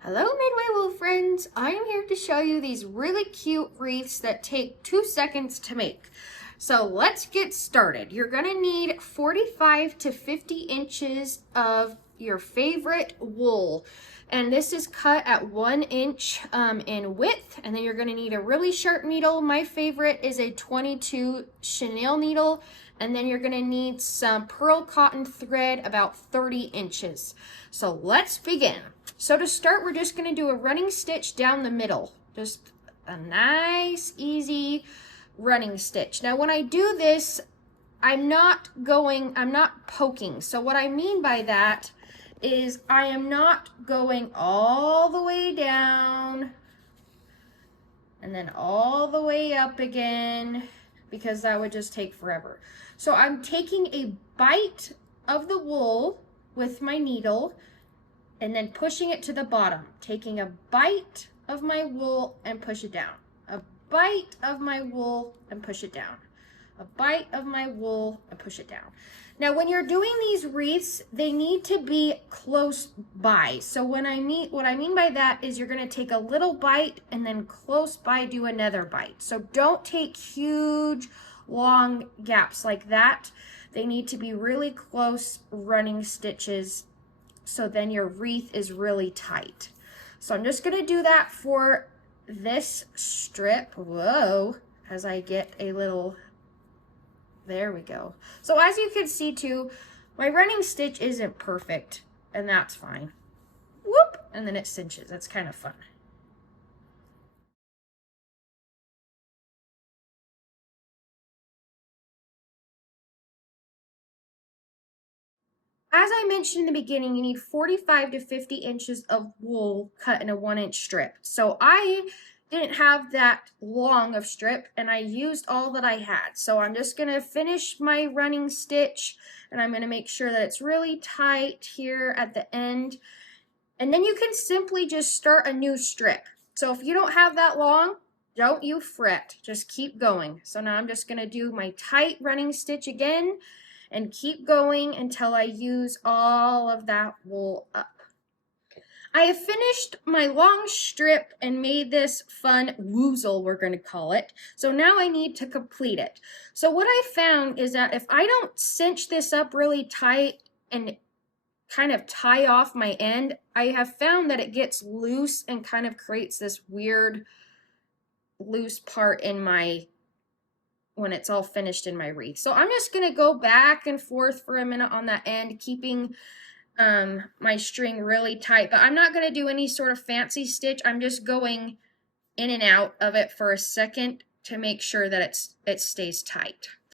Hello Midway Wool friends, I am here to show you these really cute wreaths that take 2 seconds to make. So let's get started. You're going to need 45 to 50 inches of your favorite wool. And this is cut at 1 inch in width. And then you're going to need a really sharp needle. My favorite is a 22 chenille needle. And then you're going to need some pearl cotton thread about 30 inches. So let's begin. So to start, we're just going to do a running stitch down the middle. Just a nice, easy running stitch. Now, when I do this, I'm not poking. So what I mean by that is I am not going all the way down and then all the way up again, because that would just take forever. So I'm taking a bite of the wool with my needle and then pushing it to the bottom, taking a bite of my wool and push it down, a bite of my wool and push it down, a bite of my wool and push it down. Now, when you're doing these wreaths, they need to be close by. So what I mean by that is you're going to take a little bite and then close by do another bite. So don't take huge, long gaps like that. They need to be really close running stitches, so then your wreath is really tight. So I'm just going to do that for this strip. Whoa, as I get a little, there we go. So as you can see too, my running stitch isn't perfect, and that's fine. Whoop, and then it cinches. That's kind of fun. As I mentioned in the beginning, you need 45 to 50 inches of wool cut in a 1-inch strip. So I didn't have that long of strip, and I used all that I had. So I'm just going to finish my running stitch, and I'm going to make sure that it's really tight here at the end. And then you can simply just start a new strip. So if you don't have that long, don't you fret. Just keep going. So now I'm just going to do my tight running stitch again and keep going until I use all of that wool up. I have finished my long strip and made this fun woozle, we're going to call it. So now I need to complete it. So what I found is that if I don't cinch this up really tight and kind of tie off my end, I have found that it gets loose and kind of creates this weird loose part in my when it's all finished in my wreath. So I'm just going to go back and forth for a minute on that end, keeping my string really tight, but I'm not going to do any sort of fancy stitch. I'm just going in and out of it for a second to make sure that it stays tight.